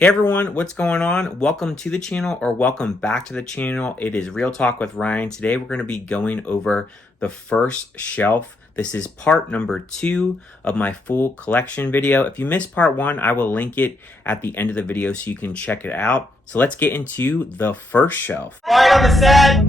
Hey everyone, what's going on? Welcome to the channel or welcome back to the channel. It is Real Talk with Ryan. Today we're going to be going over the first shelf. This is part number 2 of my full collection video. If you missed part 1, I will link it at the end of the video so you can check it out. So let's get into the first shelf. Quiet on the set!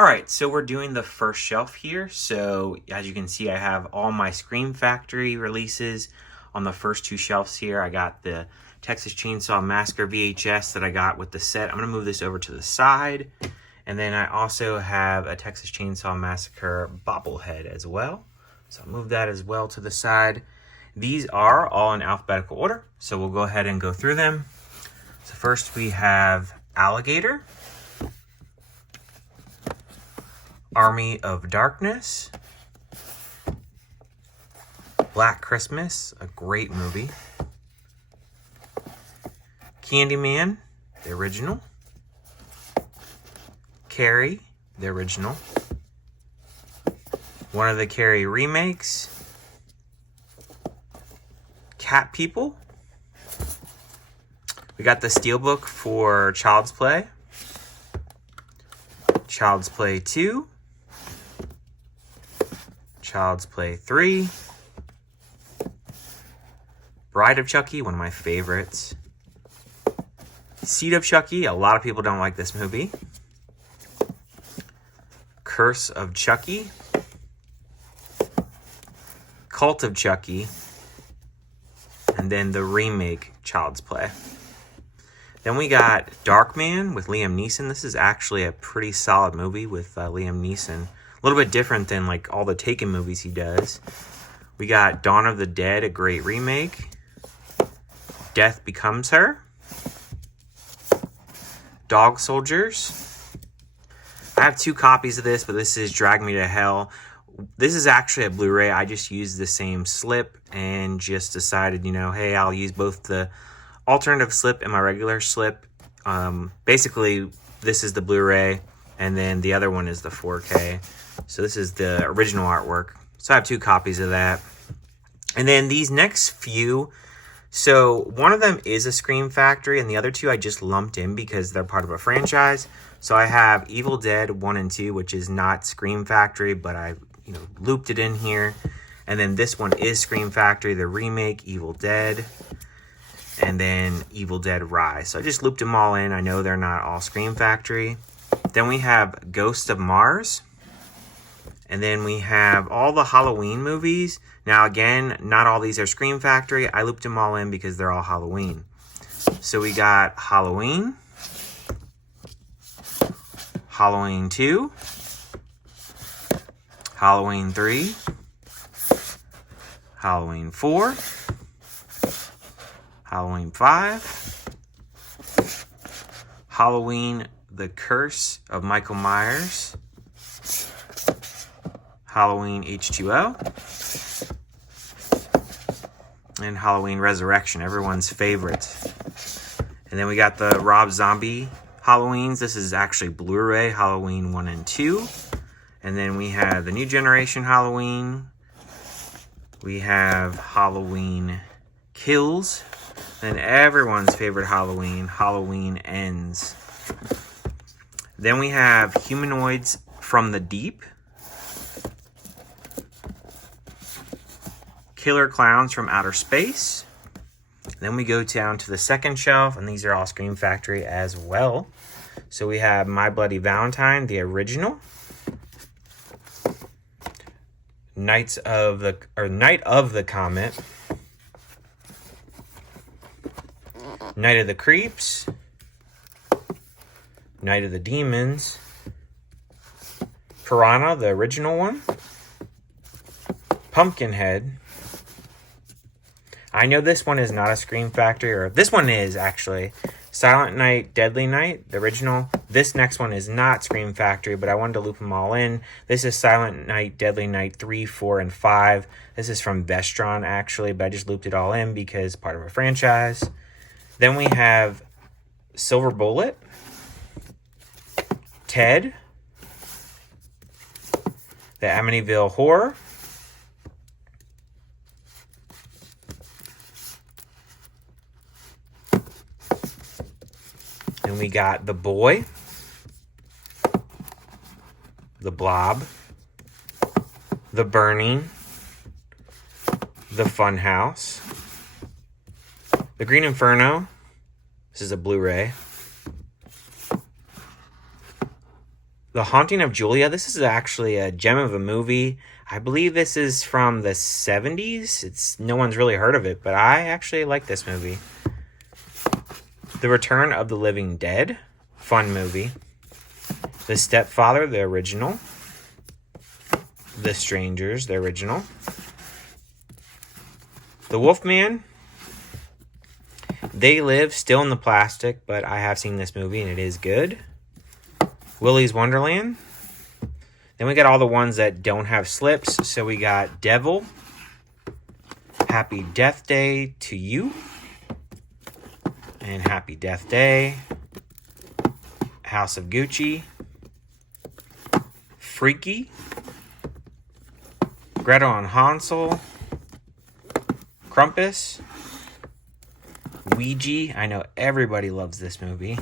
Alright, so we're doing the first shelf here. So as you can see, I have all my Scream Factory releases on the first 2 shelves here. I got the Texas Chainsaw Massacre VHS that I got with the set. I'm going to move this over to the side. And then I also have a Texas Chainsaw Massacre bobblehead as well. So I'll move that as well to the side. These are all in alphabetical order, so we'll go ahead and go through them. So first we have Alligator, Army of Darkness, Black Christmas, a great movie, Candyman, the original, Carrie, the original, one of the Carrie remakes, Cat People. We got the Steelbook for Child's Play, Child's Play 2, Child's Play 3, Bride of Chucky, one of my favorites, Seed of Chucky, a lot of people don't like this movie, Curse of Chucky, Cult of Chucky, and then the remake Child's Play. Then we got Darkman with Liam Neeson. This is actually a pretty solid movie with Liam Neeson. A little bit different than like all the Taken movies he does. We got Dawn of the Dead, a great remake. Death Becomes Her. Dog Soldiers. I have 2 copies of this, but this is Drag Me to Hell. This is actually a Blu-ray. I just used the same slip and just decided, hey, I'll use both the alternative slip and my regular slip. Basically, this is the Blu-ray, and then the other one is the 4K. So this is the original artwork. So I have 2 copies of that. And then these next few, so one of them is a Scream Factory, and the other 2 I just lumped in because they're part of a franchise. So I have Evil Dead 1 and 2, which is not Scream Factory, but I looped it in here. And then this one is Scream Factory, the remake, Evil Dead, and then Evil Dead Rise. So I just looped them all in. I know they're not all Scream Factory. Then we have Ghost of Mars. And then we have all the Halloween movies. Now again, not all these are Scream Factory. I looped them all in because they're all Halloween. So we got Halloween, Halloween 2, Halloween 3, Halloween 4, Halloween 5, Halloween The Curse of Michael Myers, Halloween H2O, and Halloween Resurrection, everyone's favorite. And then we got the Rob Zombie Halloweens. This is actually Blu-ray, Halloween 1 and 2. And then we have the New Generation Halloween. We have Halloween Kills. And everyone's favorite Halloween, Halloween Ends. Then we have Humanoids from the Deep. Killer Clowns from Outer Space. Then we go down to the second shelf, and these are all Scream Factory as well. So we have My Bloody Valentine, the original. Night of the Comet. Night of the Creeps. Night of the Demons. Piranha, the original one. Pumpkinhead. I know this one is not a Scream Factory, or this one is actually. Silent Night, Deadly Night, the original. This next one is not Scream Factory, but I wanted to loop them all in. This is Silent Night, Deadly Night 3, 4, and 5. This is from Vestron, actually, but I just looped it all in because part of a franchise. Then we have Silver Bullet, Ted, the Amityville Horror, we got The Boy, The Blob, The Burning, The Funhouse, The Green Inferno. This is a Blu-ray. The Haunting of Julia. This is actually a gem of a movie. I believe this is from the 70s. No one's really heard of it, but I actually like this movie. The Return of the Living Dead. Fun movie. The Stepfather, the original. The Strangers, the original. The Wolfman. They Live, still in the plastic, but I have seen this movie and it is good. Willy's Wonderland. Then we got all the ones that don't have slips. So we got Devil, Happy Death Day to You, and Happy Death Day, House of Gucci, Freaky, Gretel and Hansel, Krampus, Ouija. I know everybody loves this movie.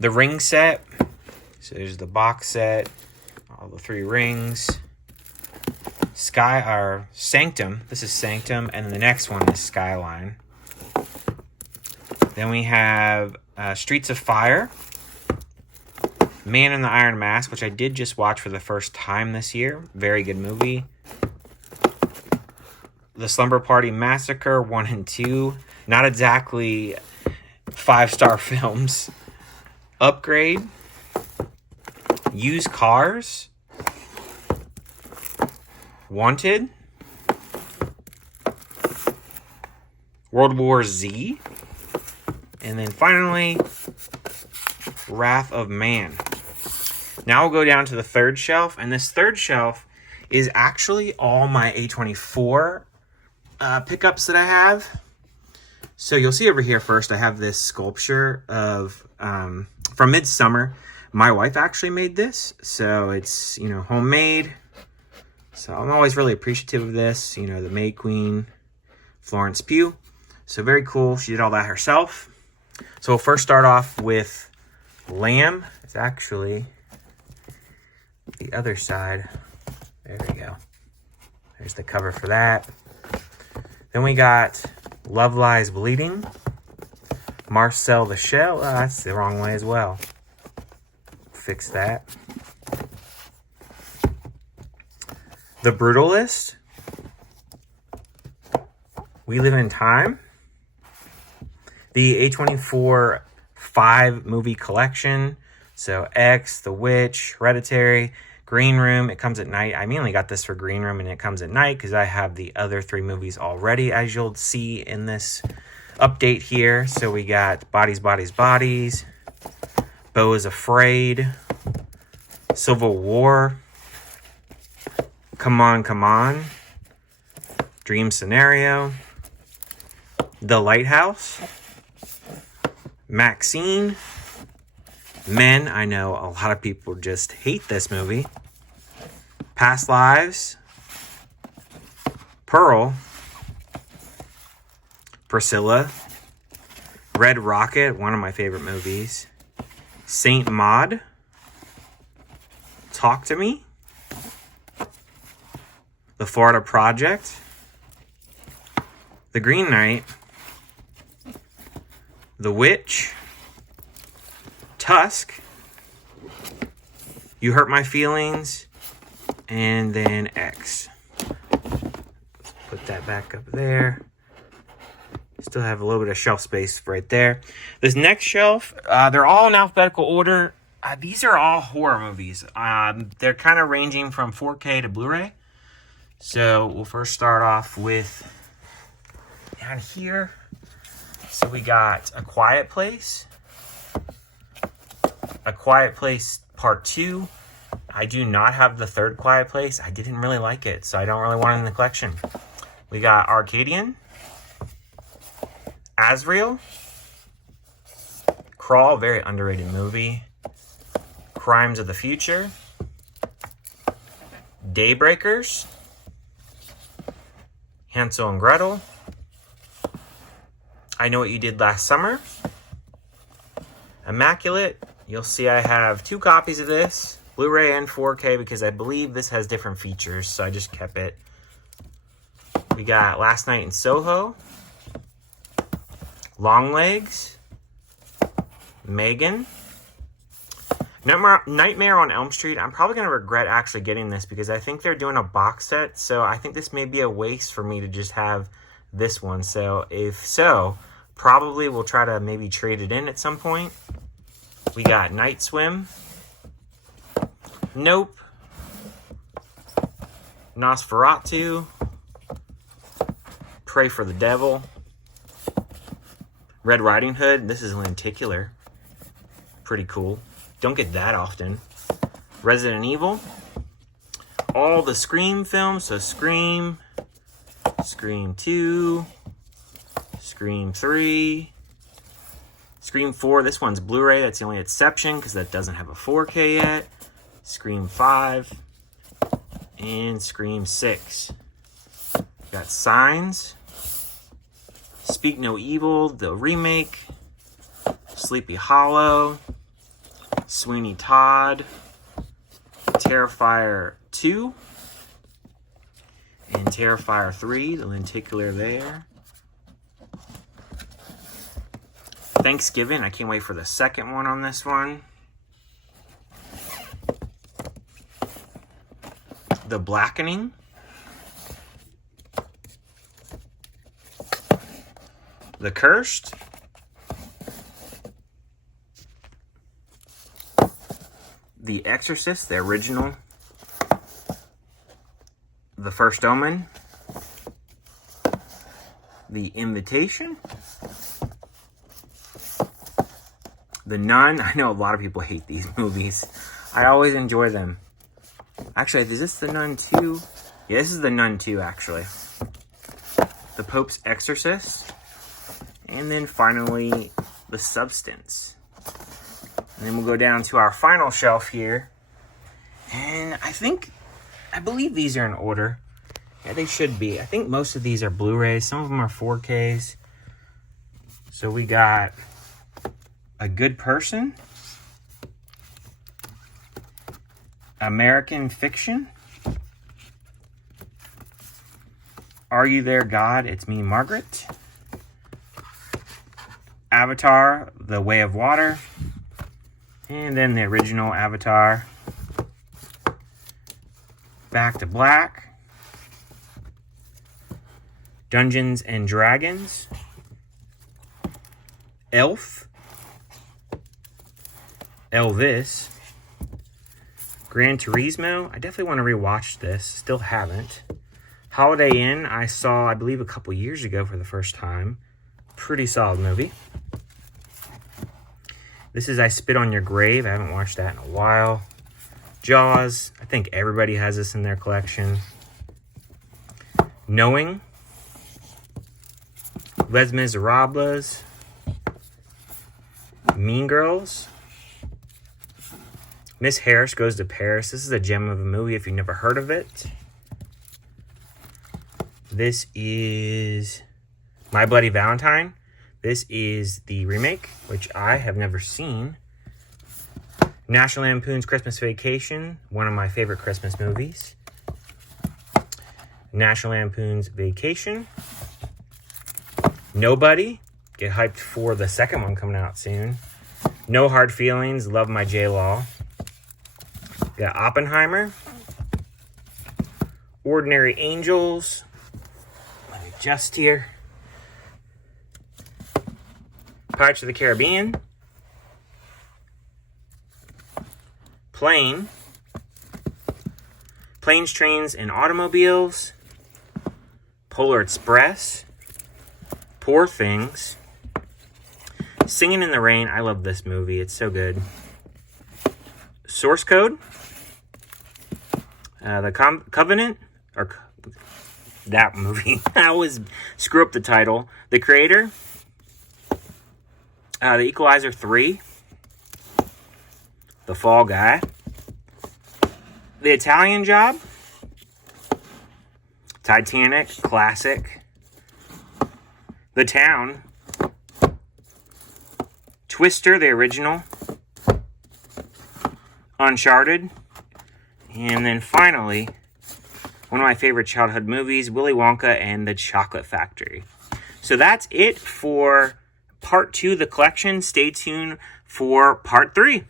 The Ring Set. So there's the box set, all the 3 rings. Sanctum. This is Sanctum, and then the next one is Skyline. Then we have Streets of Fire, Man in the Iron Mask, which I did just watch for the first time this year. Very good movie. The Slumber Party Massacre 1 and 2. Not exactly 5-star films. Upgrade. Used Cars. Wanted. World War Z. And then finally, Wrath of Man. Now we'll go down to the third shelf. And this third shelf is actually all my A24 pickups that I have. So you'll see over here first, I have this sculpture of from Midsummer. My wife actually made this, so it's, homemade. So I'm always really appreciative of this. The May Queen, Florence Pugh. So very cool. She did all that herself. So we'll first start off with Lamb. It's actually the other side. There we go. There's the cover for that. Then we got Love Lies Bleeding. Marcel the Shell. Oh, that's the wrong way as well. Fix that. The Brutalist. We Live in Time. The A24 5 movie collection. So X, The Witch, Hereditary, Green Room. It comes at night. I mainly got this for Green Room, and it comes at night because I have the other 3 movies already, as you'll see in this update here. So we got Bodies, Bodies, Bodies. Beau is Afraid. Civil War. Come On, Come On. Dream Scenario. The Lighthouse. Maxine. Men. I know a lot of people just hate this movie. Past Lives. Pearl. Priscilla. Red Rocket, one of my favorite movies. Saint Maud. Talk to Me. The Florida Project. The Green Knight. The Witch. Tusk. You Hurt My Feelings. And then X. Let's put that back up there. Still have a little bit of shelf space right there. This next shelf, they're all in alphabetical order. These are all horror movies. They're kind of ranging from 4K to Blu-ray. So we'll first start off with down here. So we got A Quiet Place. A Quiet Place Part 2. I do not have the third Quiet Place. I didn't really like it, so I don't really want it in the collection. We got Arcadian. Azrael. Crawl, very underrated movie. Crimes of the Future. Daybreakers. Hansel and Gretel. I Know What You Did Last Summer. Immaculate. You'll see I have 2 copies of this, Blu-ray and 4K, because I believe this has different features, so I just kept it. We got Last Night in Soho, Longlegs, Megan, Nightmare on Elm Street. I'm probably going to regret actually getting this because I think they're doing a box set, so I think this may be a waste for me to just have this one. So if so, probably we'll try to maybe trade it in at some point. We got Night Swim, Nope, Nosferatu, Pray for the Devil, Red Riding Hood. This is lenticular. Pretty cool. Don't get that often. Resident Evil. All the Scream films. So Scream, Scream 2, Scream 3, Scream 4. This one's Blu-ray. That's the only exception because that doesn't have a 4K yet. Scream 5 and Scream 6. Got Signs, Speak No Evil, the remake, Sleepy Hollow, Sweeney Todd, Terrifier 2, and Terrifier 3, the lenticular there. Thanksgiving, I can't wait for the second one on this one. The Blackening. The Cursed. The Exorcist, the original. The First Omen. The Invitation. The Nun. I know a lot of people hate these movies. I always enjoy them. Actually, is this The Nun 2? Yeah, this is The Nun 2, actually. The Pope's Exorcist. And then finally, The Substance. And then we'll go down to our final shelf here. And I believe these are in order. Yeah, they should be. I think most of these are Blu-rays. Some of them are 4Ks. So we got A Good Person, American Fiction, Are You There, God? It's Me, Margaret, Avatar, The Way of Water, and then the original Avatar, Back to Black, Dungeons and Dragons, Elf, Elvis, Gran Turismo. I definitely want to rewatch this. Still haven't. Holiday Inn, I saw, I believe, a couple years ago for the first time. Pretty solid movie. This is I Spit on Your Grave. I haven't watched that in a while. Jaws. I think everybody has this in their collection. Knowing. Les Miserables. Mean Girls. Miss Harris Goes to Paris. This is a gem of a movie if you've never heard of it. This is My Bloody Valentine. This is the remake, which I have never seen. National Lampoon's Christmas Vacation, one of my favorite Christmas movies. National Lampoon's Vacation. Nobody. Get hyped for the second one coming out soon. No Hard Feelings. Love My J-Law. Got Oppenheimer. Ordinary Angels. Let me adjust here. Pirates of the Caribbean. Plane. Planes, Trains, and Automobiles. Polar Express. Poor Things. Singing in the Rain. I love this movie. It's so good. Source Code. The Covenant. Or that movie. I always screw up the title. The Creator. The Equalizer 3. The Fall Guy. The Italian Job. Titanic. Classic. The Town. Twister, the original, Uncharted, and then finally, one of my favorite childhood movies, Willy Wonka and the Chocolate Factory. So that's it for part 2 of the collection. Stay tuned for part 3.